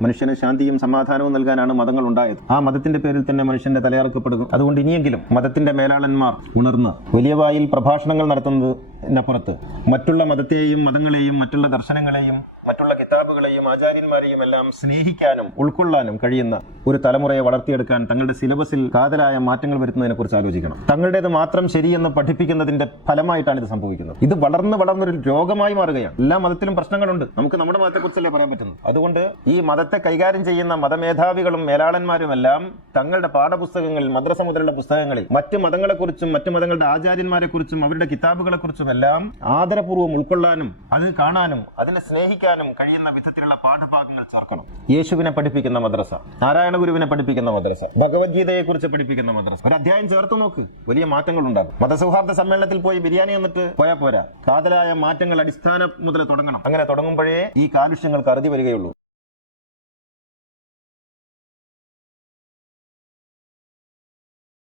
മനുഷ്യന് ശാന്തിയും സമാധാനവും നൽകാനാണ് മതങ്ങൾ ഉണ്ടായത്. ആ മതത്തിന്റെ പേരിൽ തന്നെ മനുഷ്യന്റെ തലയറക്കപ്പെടും. അതുകൊണ്ട് ഇനിയെങ്കിലും മതത്തിന്റെ മേലാളന്മാർ ഉണർന്ന് വലിയ വായിൽ പ്രഭാഷണങ്ങൾ നടത്തുന്നതിനപ്പുറത്ത് മറ്റുള്ള മതത്തെയും മതങ്ങളെയും മറ്റുള്ള ദർശനങ്ങളെയും മറ്റുള്ള കിതാബുകളെയും ആചാര്യന്മാരെയും എല്ലാം സ്നേഹിക്കാനും ഉൾക്കൊള്ളാനും കഴിയുന്ന ഒരു തലമുറയെ വളർത്തിയെടുക്കാൻ തങ്ങളുടെ സിലബസിൽ കാതലായ മാറ്റങ്ങൾ വരുത്തുന്നതിനെ കുറിച്ച് ആലോചിക്കണം. തങ്ങളുടേത് മാത്രം ശരിയെന്ന് പഠിപ്പിക്കുന്നതിന്റെ ഫലമായിട്ടാണ് ഇത് സംഭവിക്കുന്നത്. ഇത് വളർന്നൊരു രോഗമായി മാറുകയാണ്. എല്ലാ മതത്തിലും പ്രശ്നങ്ങളുണ്ട്. നമുക്ക് നമ്മുടെ മതത്തെക്കുറിച്ചല്ലേ പറയാൻ പറ്റുന്നത്. അതുകൊണ്ട് ഈ മതത്തെ കൈകാര്യം ചെയ്യുന്ന മതമേധാവികളും മേലാളന്മാരുമെല്ലാം തങ്ങളുടെ പാഠപുസ്തകങ്ങളിൽ, മദ്രസ മുതലുള്ള പുസ്തകങ്ങളിൽ മറ്റ് മതങ്ങളെക്കുറിച്ചും മറ്റു മതങ്ങളുടെ ആചാര്യന്മാരെക്കുറിച്ചും അവരുടെ കിതാബുകളെക്കുറിച്ചും എല്ലാം ആദരപൂർവ്വം ഉൾക്കൊള്ളാനും അത് കാണാനും അതിനെ സ്നേഹിക്കാനും കഴിയുന്ന വിധത്തിലുള്ള പാഠഭാഗങ്ങൾ ചേർക്കണം. യേശുവിനെ പഠിപ്പിക്കുന്ന മദ്രസ, നാരായണ ഗുരുവിനെ പഠിപ്പിക്കുന്ന മദ്രസ, ഭഗവത്ഗീതയെ കുറിച്ച് പഠിപ്പിക്കുന്ന മദ്രസ, ഒരു അധ്യായം ചേർത്ത് നോക്ക്, വലിയ മാറ്റങ്ങൾ ഉണ്ടാകും. മതസൗഹാർദ്ദ സമ്മേളനത്തിൽ പോയി ബിരിയാണി എന്നിട്ട് പോയാൽ പോരാ, കാതലായ മാറ്റങ്ങൾ അടിസ്ഥാനം മുതൽ തുടങ്ങണം. അങ്ങനെ തുടങ്ങുമ്പോഴേ ഈ കാലുഷ്യങ്ങൾക്ക് അറുതി വരികയുള്ളൂ.